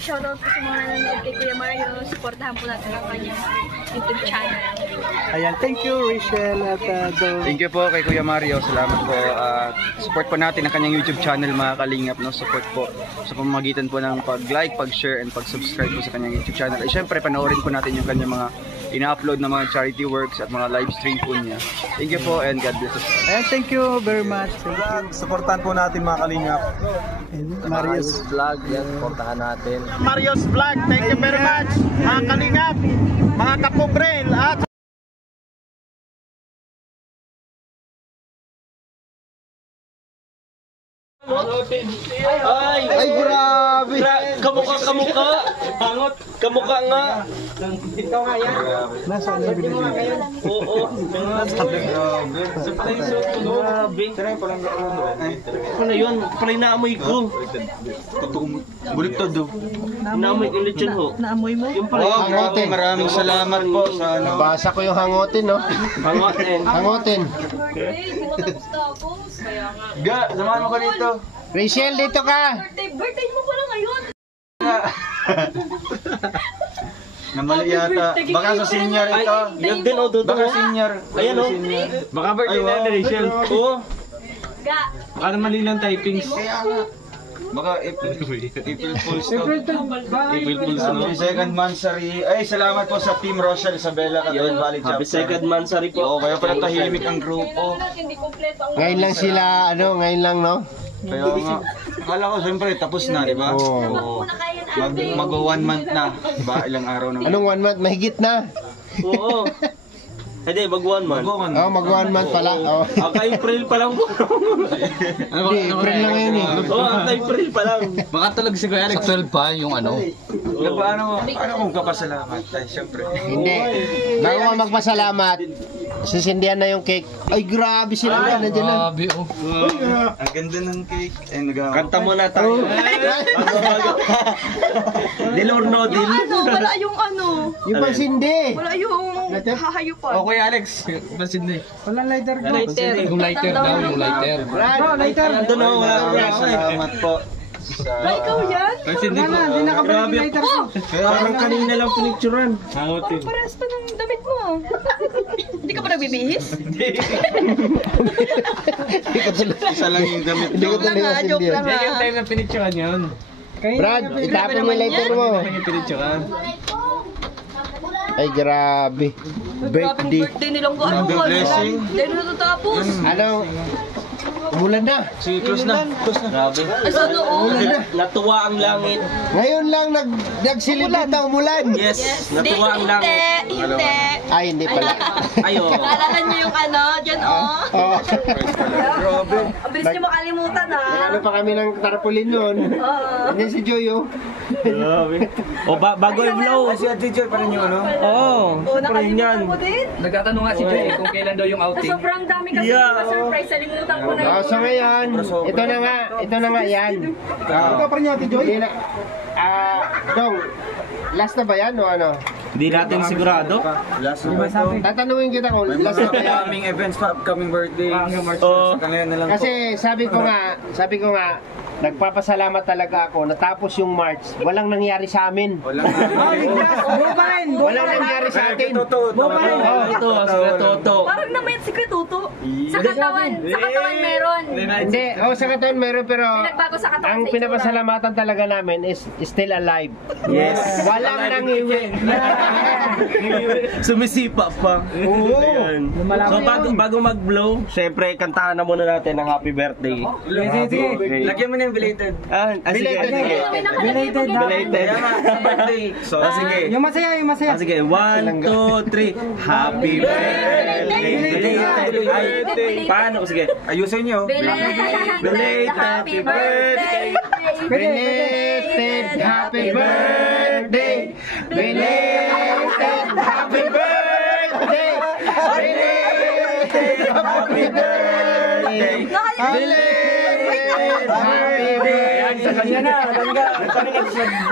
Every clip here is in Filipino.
Shoutout po sa mga nanonood kay Kuya Mario. Supportahan po natin ang kanyang YouTube channel. Ayan, thank you Rachel at thank you po kay Kuya Mario. Salamat po. Support po natin ang kanyang YouTube channel mga kalingap. No? Support po sa pamamagitan po ng pag-like, pag-share, and pag-subscribe po sa kanyang YouTube channel. At syempre, panoorin po natin yung kanyang mga ina-upload na mga charity works at mga live stream po niya. Thank you po and God bless us. Ayan, thank you very much. Supportan po natin mga kalingap. Mario's Vlog, yan, supportahan natin. Mario's Vlog, thank you very much. Mga kalingap, mga kapobrel at Ay, grabe! Kamukha! Hangot! Kamukha nga! Ikaw nga yan? nasa libre mo nga ngayon. Oo! Sa pala yung suot ko. Grabe! Pala yun? Pala yung naamoy ko. Buliktad do. Naamoy ko ulit yun ho. Naamoy mo? Yung pala yung hangotin. Maraming salamat po sa ano. Basa ko yung hangotin, no? hangotin. Hangotin. Ga, samahan mo ka dito. Rachel, dito ka! Birthday mo pala ngayon! Namali yata. Baka sa senior ito. Yun din o, Dodo. Baka senior. Ayan o. Baka birthday na ni Rachel. Oo. Ga! Baka mali lang typings. Baka April Fools to. April Fools to. Happy second mansary. Ay, salamat po sa Team Rochelle Isabela Cagayan Valley Chapter. Happy second mansary po. Oo, kaya pala tahimik ang grupo. Ngayon lang sila, ngayon lang, no? Kaya nga, akala ko siyempre tapos na, di ba? Oo. Mag 1 month na, di ba? Ilang araw na. Anong 1 month? Mahigit na. Oo. Hindi, mag 1 month. Mag 1 month pala. Oh. April pa lang po. Hindi, April lang ngayon eh. Oo, April pa lang. Baka talaga si Kuya Alex 12 pa yung ano. Paano kung kapasalamat? Ay, siyempre. Hindi. Bago ka magpasalamat, sisindihan na yung cake. Ay, grabe sila na. Nandiyan na. Grabe oh. Ang ganda ng cake. Ay, Kanta mo na tayo. Dilorno din. Yung ano, wala yung ano. Yung pansindi. Wala yung hahayupan. O Kuya Alex, pansin na eh. Walang lighter ko. Yung lighter daw, yung lighter. Bro, lighter. Ando na, Salamat po. Ay, ikaw yan? Wala na, hindi nakabalik yung lighter ko. Parang kanina lang pinicturan. Parang parehas pa ng damit mo. Hindi ka pa nagbibihis? Isa lang yung damit. Joke lang ha, joke lang ha. Yung time na pinicturan yun. Brad, itapon mo yung lighter mo. Yung pinicturan. Ay, grabe. Birthday. Birthday nilang ko. Ano ba? blessing. Hindi na natatapos. Ano? Umulan na. Sige, close na. Grabe. Ay, sa noon. Natuwa ang langit. Ngayon lang nagsilita umulan. Yes, natuwa ang langit. Hindi. Ay, hindi pala. Ayo. Naalala niyo yung ano, dyan oh. Oo. Grabe. Ang bilis niyo makalimutan ha. Ano pa kami ng tarpaulin noon. Hindi si Joy, oh. Grabe. O bago i-vlog. Si Ate Joy pa rin yung ano? Oo. Oo, nakalimutan ko din. Nagtatanong nga si Jay kung kailan daw yung outing. Sobrang dami kasi surprise. Nalimutan ko na So ngayon, ito na nga yan. Ikaw pa rin yung Ate Joy? Hindi na. Dong, last na ba yan o ano? Hindi natin sigurado. Last na ba ito? Tatanungin kita kung last na ba yan. Upcoming events pa, upcoming birthday. Oo. Kanina na lang po. Kasi sabi ko nga, nagpapasalamat talaga ako. Natapos yung March, walang nangyari sa amin. Walang Walang nangyari sa atin. Toto. Parang naman yung sikretuto. Sa katawan meron. Hindi, sa katawan meron pero Pinagbago sa katawan ang sa pinapasalamatan talaga namin is still alive. Yes. Walang nangiwi. Sumisipa pa. Oo. So bago mag-blow, syempre kantahan na muna natin ang happy birthday. Sige. Lagyan mo na yung belated. Sige. Belated. Belated. Sa birthday. So, sige. Yung masaya, yung masaya. Sige, 1, 2, 3. Happy birthday. Belated. Paano? Sige. Ayusin nyo. Belated happy birthday. Belated happy birthday. Belated happy birthday. Belated happy birthday.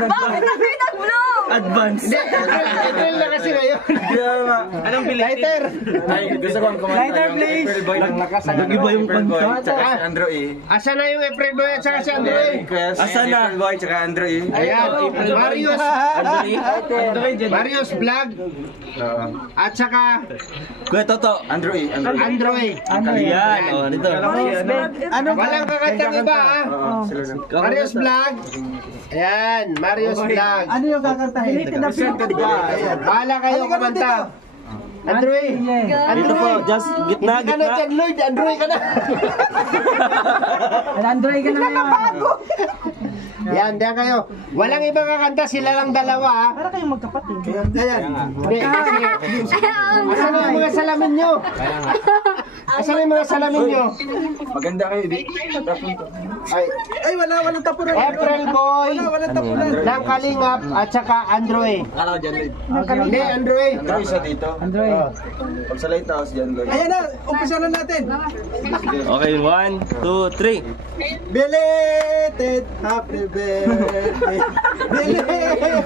Bakit na kayo nag-blow? Advance. Hindi, April na kasi ngayon. Anong belated? Lighter. Ay, gusto kong kumanta Lighter, yung please. April Boy ng lakas. Nag-iba yung April Boy, kanta. tsaka si Andrew E. Asa na yung April Boy at saka si Andrew? Request, Asa na? April Boy, tsaka Andrew E. Ayan, Marius. Marius Vlog. At saka Kuya Toto. Andrew E. Andrew. Yan. Oh, dito. Walang kakantang iba ha. Marius Vlog. Ayan, Marius Vlog. Ano yung kakantahin? Bahala kayo kumanta. Andrew. Dito po, just gitna, Hindi ka na gitna. John Lloyd, Andrew ka na. Android ka na ngayon. Yan, diyan kayo. Walang ibang kakanta, sila lang dalawa ha. Para kayong magkapatid. Ayan. Hindi, kasi, asan na yung mga salamin nyo? Asan na yung mga salamin nyo? Maganda kayo, di? Ay, walang tapunan. April Boy. Walang tapunan. Ng Kalingap at saka Andrew. Akala ko dyan, Lloyd. Hindi, Andrew. Andrew, isa dito. Android. Pag sa lighthouse dyan, Lloyd. Ayan na, umpisa na natin. Okay, 1, 2, 3. Belated happy birthday. Belated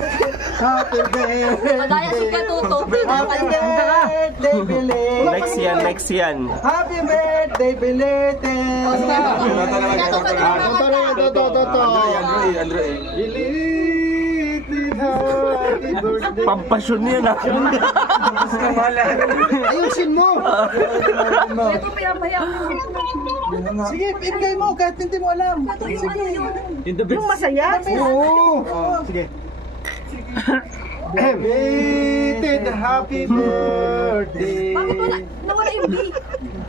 happy birthday. Madaya si Katuto. Happy birthday, belated. Next yan. Happy birthday, belated. Toto. Andrew E. Belated happy birthday. Pampasyon niya na. Ayusin mo. Ito pinapaya ko. Sige, ingay mo kahit hindi mo alam. Sige. Yung masaya? Oo. Sige. Belated happy birthday. Bakit wala? Nawala yung B.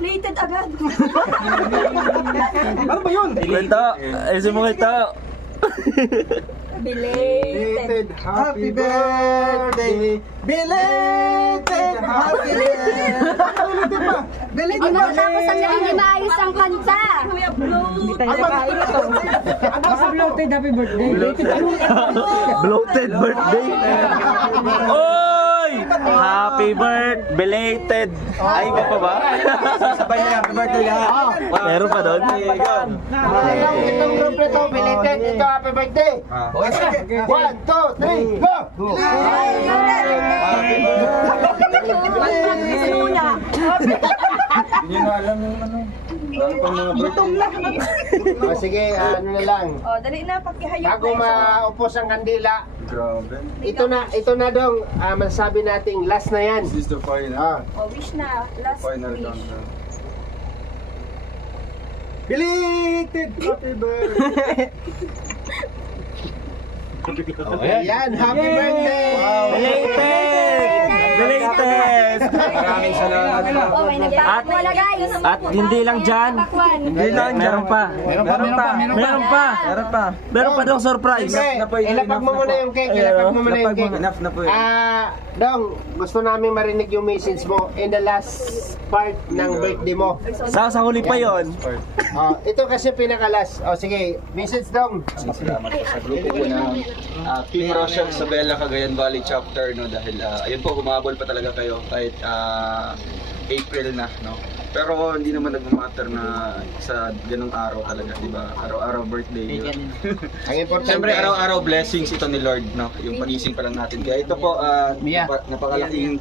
Plated agad. Ano ba yun? Kwento. Ayusin mo kwento. Belated. Happy birthday. Belated happy birthday. Belated Ano pa. tapos ang hindi maayos ang kanta? Kuya Blow. Belated happy birthday. Bloated birthday. Oy! Happy birthday. Belated. Ay, iba pa ba? Sabay na happy birthday lahat. Meron pa doon? Itong group na to, belated. Ito, happy birthday. 1, 2, 3, go! Hindi nyo alam yung ano. Dahil pang mga birthday. O sige, ano na lang. Oh, dali na pagkihayop Bago maupos ang kandila, Grabe. ito na dong, masasabi nating last na yan. This is the final. Oh, wish na. Last Final wish. countdown. Belated happy birthday. Ayan, happy birthday! Belated! Belated! Maraming salamat po. Oh, may nagpapakwan. Wala guys. At hindi lang dyan. Pakwan. Meron pa. Meron pa daw surprise. Siyempre, ilapag mo muna yung cake, ilapag mo muna yung cake. Enough na po yun. Dong, gusto namin marinig yung message mo in the last part ng birthday mo. Sa huli pa yon. Ito kasi pinakalas. Sige, message Dong. Salamat po sa grupo po ng Team Rochelle sa Bella Cagayan Valley Chapter, no, dahil ayun po, humabol pa talaga kayo kahit April na, no. Pero hindi naman nagmamatter na sa ganung araw talaga, di ba? Araw-araw birthday. Ang importante. Siyempre, araw-araw blessings ito ni Lord, no? Yung pagising pa lang natin. Kaya ito po, napakalaking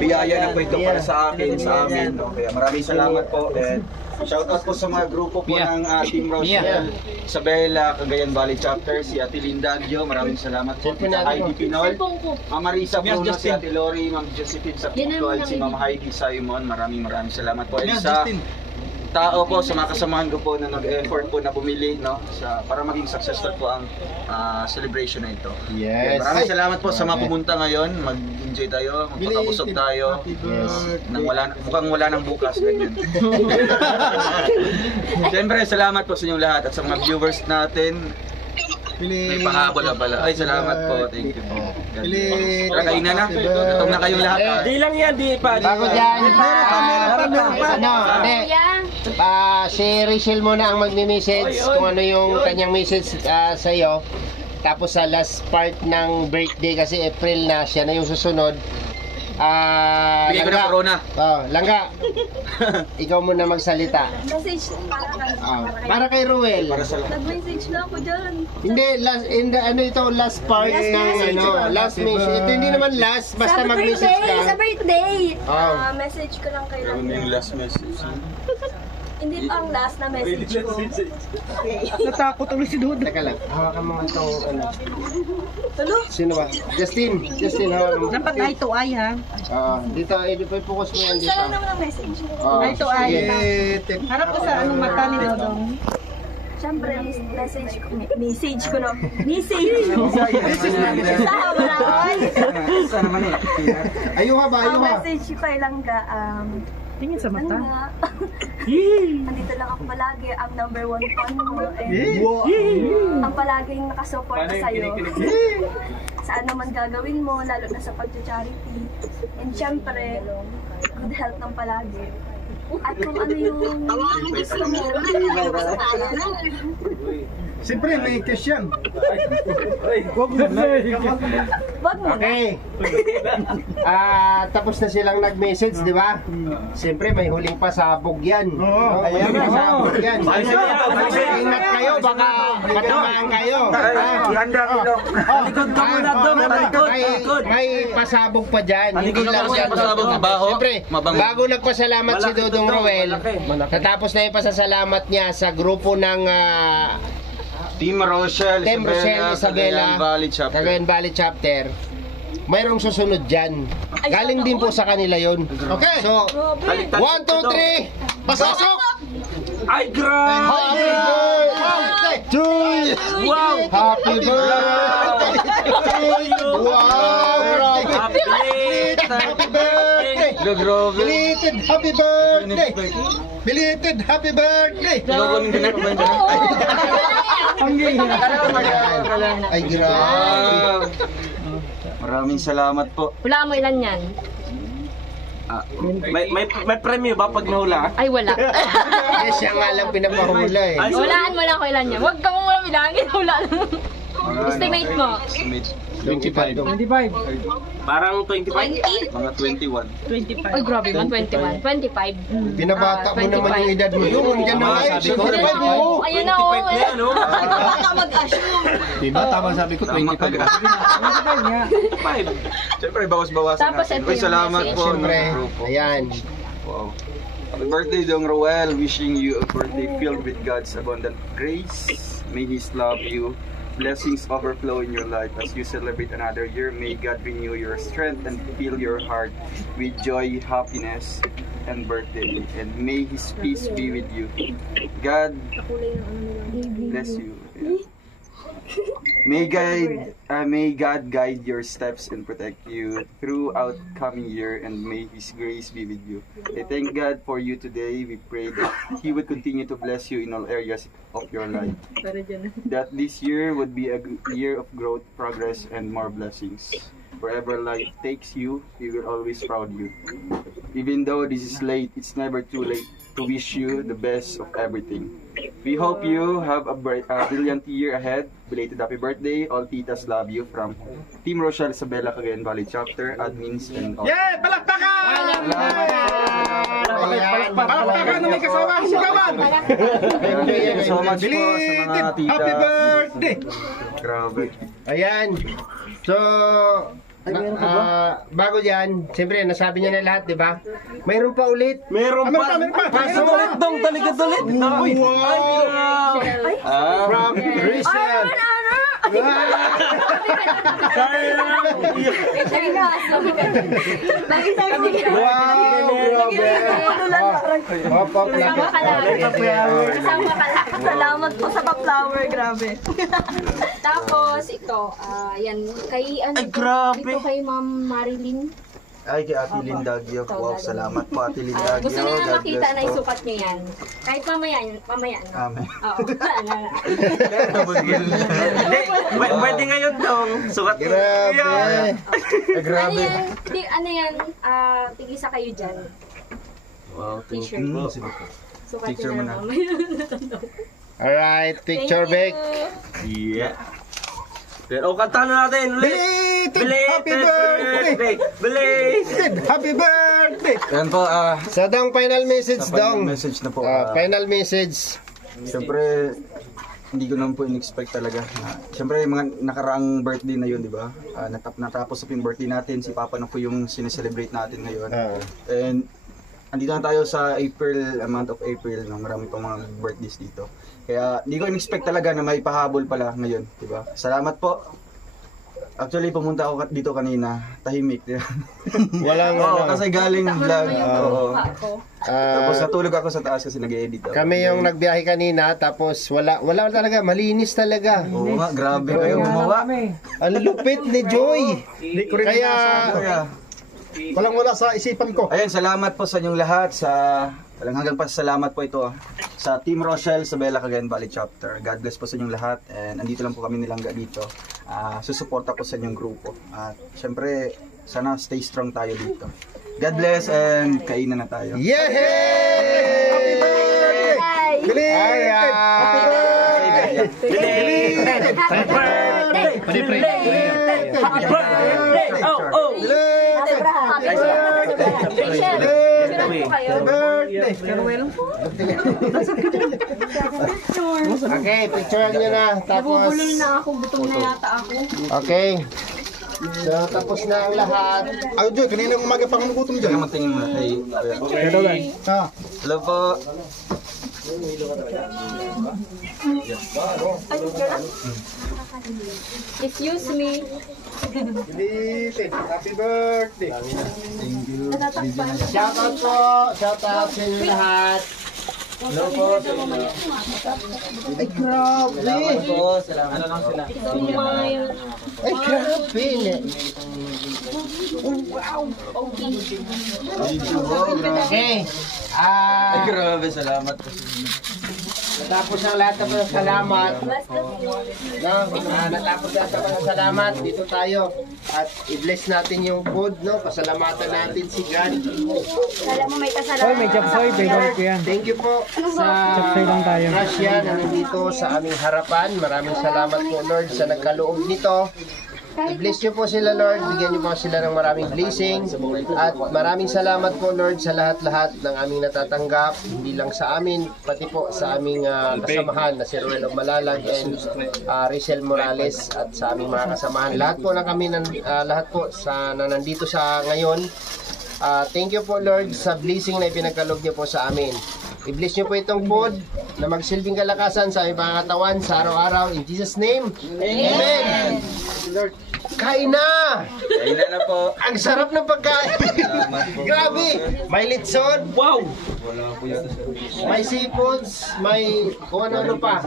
biyaya na po ito para sa akin, sa amin, no? Kaya maraming salamat po. And shoutout po sa mga grupo po ng Team Rochelle, Isabela, Cagayan Valley Chapter, si Ate Linda Gio, maraming salamat po. Tita Heidi Pinol, Ma'am Marisa Bruno, si Ate Lori, Ma'am Josephine sa Putual, si Ma'am Heidi Simon, maraming salamat po. And sa tao po, sa mga kasamahan ko po na nag-effort po na bumili, no, para maging successful po ang celebration na ito. Yes. Maraming salamat po sa mga pumunta ngayon. Mag-enjoy tayo, magpakabusog tayo. Mukhang wala nang bukas. Ganyan. Siyempre, salamat po sa inyong lahat at sa mga viewers natin. May pahabol na pala. Ay, salamat po. Thank you po. Tara, kainan na. Gutom na kayong lahat. Di lang yan, di pa. Bago dyan, si Rachel muna ang magme-message kung ano yung kanyang message sa iyo. Tapos sa last part ng birthday kasi April na, siya na yung susunod. Bigay ko ng corona. Langga. Ikaw muna magsalita. Message para kay Para kay Ruel. Nag-message na ako dyan. Hindi, last part ng last message. Ito hindi naman last, basta mag-message Sa ka. birthday! Message ko lang kay Ram. Yung last message. Hindi pa ang last na message ko. Natakot ulit si Dudo. Teka lang, hawakan mo itong Sino ba? Justin, hawakan mo. Dapat eye to eye ha. Dito, focus mo yan dito. Isa lang naman ang message ko. Eye to eye. Harap ko sa anong mata ni Dodong. Siyempre, message ko na. Message! Sa Hawaran! Ayuha ba, Ang message ko kay Langga, Tingin sa mata. Langga, andito lang ako palagi, ang number 1 fan mo. Ang palaging nakasuporta sa'yo. Saan naman gagawin mo, lalo na sa pag-charity. And syempre, good health ng palagi. At kung ano yung gusto mo, Siyempre, may cash yan. wag mo na. Okay. Tapos na silang nag-message, di ba? Siyempre, may huling pasabog yan. Ayan, pasabog yan. Ingat kayo, baka matamaan kayo. May pasabog pa dyan. Hindi lang yan. Siyempre, bago nagpasalamat si Dodong Roel, natapos na yung pasasalamat niya sa grupo ng Team Rochelle Isabela, Cagayan Valley Chapter. Mayroong susunod dyan. Galing din po sa kanila yon. Okay. So, 1, 2, 3, pasok! Ay, grabe! Happy birthday to you! Wow! Happy birthday to you! Wow! Happy birthday! Grabe. Belated happy birthday! Belated happy birthday! Ay, grabe. Maraming salamat po. Wala mo ilan yan? May premyo ba pag nahula? Ay, wala. Siya nga lang pinapahula eh. Walaan mo lang ko ilan yan. Huwag ka mo walang bilangin. Wala lang. Estimate mo. 25. Parang 25? Mga 21. Ay, grabe man. 21. 25. Binabata mo naman yung edad mo. Yung yan na ay. Ayun na, oh. Baka mag-assume. Diba? Tama sabi ko 25. 25. Siyempre, bawas-bawasan Tapos natin. ito yung Salamat message. po. Siyempre, ayan. Wow. Happy birthday, Dong Roel. Wishing you a birthday filled with God's abundant grace. May His love you. Blessings overflow in your life as you celebrate another year. May God renew your strength and fill your heart with joy, happiness, and birthday. And may His peace be with you. God bless you. Yeah. May God guide your steps and protect you throughout coming year, and may His grace be with you. I thank God for you today. We pray that He would continue to bless you in all areas of your life. That this year would be a year of growth, progress, and more blessings. Wherever life takes you, He will always proud you. Even though this is late, it's never too late to wish you the best of everything. We hope you have a brilliant year ahead. Belated happy birthday. All titas love you from Team Rochelle Isabela Cagayan Valley Chapter, admins, and all. Yeah! Palakpakan! Palakpakan na may kasama ang sigawan! Thank you so much po sa mga titas. Happy birthday! Grabe. Ayan. So, bago yan, siyempre, nasabi niya na lahat, di ba? Mayroon pa ulit. Meron pa! Pasok ulit dong, Taligat ulit! Wow! From Rachel. Salamat po sa pa-flower, grabe. Tapos, ito, yan, kay, ano, Ay, grabe. Ito kay Ma'am Marilyn. Ay, kay Ate Lindagyo. Wow, salamat po Ate Lindagyo. Gusto niya na God makita bless na po. isukat niyo yan. Kahit mamaya, no? Amen. Oo. Pwede ngayon dong. Sukat ko. Grabe. Ano yan? Ano yan? Tigisa kayo dyan. Wow, thank T-shirt. you. Sukat Picture niyo mo na na. mamaya. Alright, picture back. Yeah. Pero kantahan na natin. Belated happy birthday! Belated happy birthday! Ayan po, Sa dong final message dong. message na po. Final message. Siyempre, hindi ko naman po in-expect talaga. Siyempre, yung mga nakaraang birthday na yun, di ba? Natapos po yung birthday natin, si Papa na po yung sineselebrate natin ngayon. And andito na tayo sa April, month of April, no? Marami pang mga birthdays dito. Kaya hindi ko in-expect talaga na may pahabol pala ngayon, di ba? Salamat po. Actually, pumunta ako dito kanina, tahimik. Walang kasi galing vlog. Oo. Tapos natulog ako sa taas kasi nag-edit ako. Kami yung nagbiyahe kanina, tapos wala talaga, malinis talaga. Oo nga, grabe kayo gumawa. Ang lupit ni Joy. Kaya Walang-wala sa isipan ko. Ayun, salamat po sa inyong lahat. Walang hanggang pasalamat po ito sa Team Rochelle sa Bella Cagayan Valley Chapter. God bless po sa inyong lahat. And andito lang po kami nilangga dito. Susuporta po sa inyong grupo. At syempre, sana stay strong tayo dito. God bless and kainan na tayo. Yay! Happy birthday! Belated happy birthday! Belated happy birthday! Belated happy birthday! Oh! Okay, picturean nyo na. Tapos, Nabubulol na ako, gutom na yata ako. okay. So, tapos na ang lahat. Ay, Joy, kanina umaga pa akong nagutom Kaya dyan. magtingin muna kay Hello po. Excuse me. Belated happy birthday! Shoutout po. Shoutout sa inyo lahat. Hello po. Ay, grabe. Ano lang sila? Ay, grabe. Okay. Ay, grabe, salamat po. Natapos ang lahat ng salamat. Natapos lahat ng salamat. Dito tayo. At i-bless natin yung food, no? Pasalamatan natin si God. Alam mo, may kasalanan. Thank you po sa Russia na nandito sa aming harapan. Maraming salamat po, Lord, sa nagkaloob nito. I-bless niyo po sila, Lord. Bigyan niyo po sila ng maraming blessing. At maraming salamat po, Lord, sa lahat-lahat ng aming natatanggap. Hindi lang sa amin, pati po sa aming kasamahan na si Ruel of Malalag and Rachel Morales at sa aming mga kasamahan. Lahat po na kami, lahat po na nandito sa ngayon. Thank you po, Lord, sa blessing na ipinagkaloob niyo po sa amin. I-bless niyo po itong food na magsilbing kalakasan sa aming mga katawan sa araw-araw. In Jesus' name, Amen! Lord, kain na! Kain na po. Ang sarap ng pagkain! Grabe! May litson! Wow! May seafoods, may kung ano-ano pa.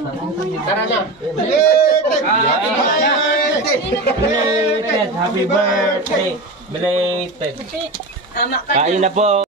Tara na! Belated! Happy birthday! Belated happy birthday! Belated! Kain na po!